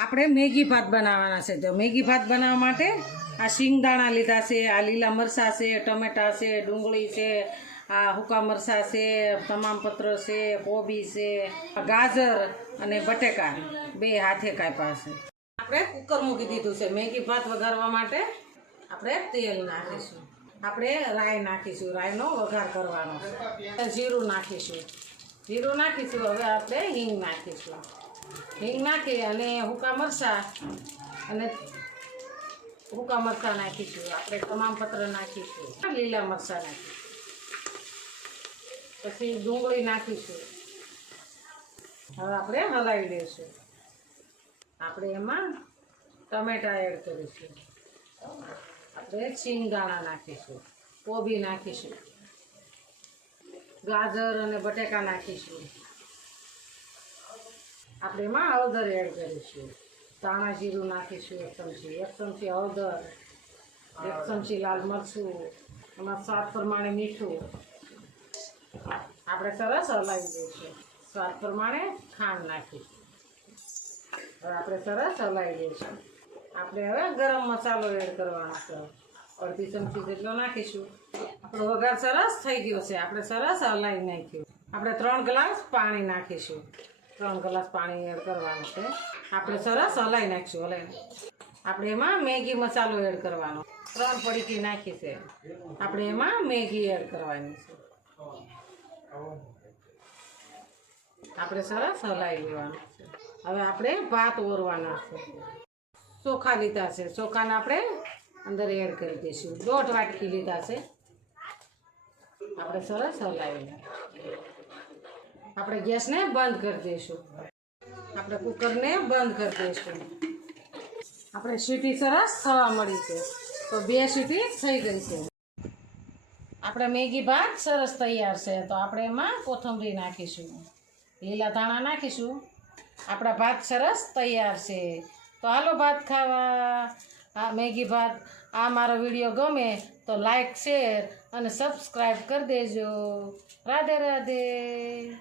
આપણે મેગી ભાત બનાવવાના છે. તો મેગી ભાત બનાવવા માટે આ શિંગદાણા લીધા છે, આ લીલા મરચાં છે, ટમેટાં છે, ડુંગળી છે, આ હુકા મરચાં છે તમામ પત્ર છે, કોબી છે ગાજર અને બટેકા બે હાથે કાપ્યા છે. આપણે કુકર મૂકી દીધું છે. મેગી ભાત વઘારવા માટે આપણે તેલ નાખીશું. આપણે રાઈ નાખીશું. રાઈનો વઘાર કરવાનો જીરું નાખીશું. જીરું નાખીશું. હવે આપણે હિંગ નાખીશું. હિંગ નાખી અને હુકા મરચાં અને હુકા મરચાં નાખીશું. આપણે તમામ પત્ર નાખીશું. લીલા મરચાં નાખીશું. પછી ડુંગળી નાખીશું. હવે આપણે હલાવી દઈશું. આપણે એમાં ટમેટા એડ કરીશું. આપણે શિંગદાણા નાખીશું. કોબી નાખીશું. ગાજર અને બટેકા નાખીશું. આપણે એમાં હળદર એડ કરીશું. ધાણા જીરું નાખીશું એક ચમચી એક ચમચી હળદર એક ચમચી લાલ મરચું એમાં સ્વાદ પ્રમાણે મીઠું. આપણે સરસ હલાવી દઈશું. સ્વાદ પ્રમાણે ખાંડ નાખીશું. હવે આપણે સરસ હલાવી દઈશું. આપણે હવે ગરમ મસાલો એડ કરવાનો છે. અડધી ચમચી જેટલો નાખીશું. આપણો વઘાર સરસ થઈ ગયો છે. આપણે સરસ હલાવી નાખ્યું. આપણે ત્રણ ગ્લાસ પાણી નાખીશું. ત્રણ ગ્લાસ પાણી એડ કરવાનું છે. આપણે સરસ હલાવી નાખીશું હલાવી આપણે એમાં મેગી મસાલો એડ કરવાનો. ત્રણ પડીકી નાખી છે. આપણે એમાં મેગી એડ કરવાની છે. આપણે સરસ હલાવી લેવાનું છે. હવે આપણે ભાત ઓરવાના છે. ચોખા લીધા છે. ચોખાને આપણે અંદર એડ કરી દઈશું. દોઢ વાટકી લીધા છે. આપણે સરસ હલાવી આપણે ગેસને બંધ કરી દઈશું. આપણે કુકરને બંધ કરી દઈશું. આપણે સીટી સરસ થવા મળી છે. તો બે સીટી થઈ ગઈ છે. આપણે મેગી ભાત સરસ તૈયાર છે. તો આપણે એમાં કોથમરી નાખીશું. લીલા ધાણા નાખીશું. આપણા ભાત સરસ તૈયાર છે. તો હાલો ભાત ખાવા. આ મેગી ભાત, આ મારો વીડિયો ગમે તો લાઈક, શેર અને સબસ્ક્રાઈબ કરી દેજો. રાધે રાધે.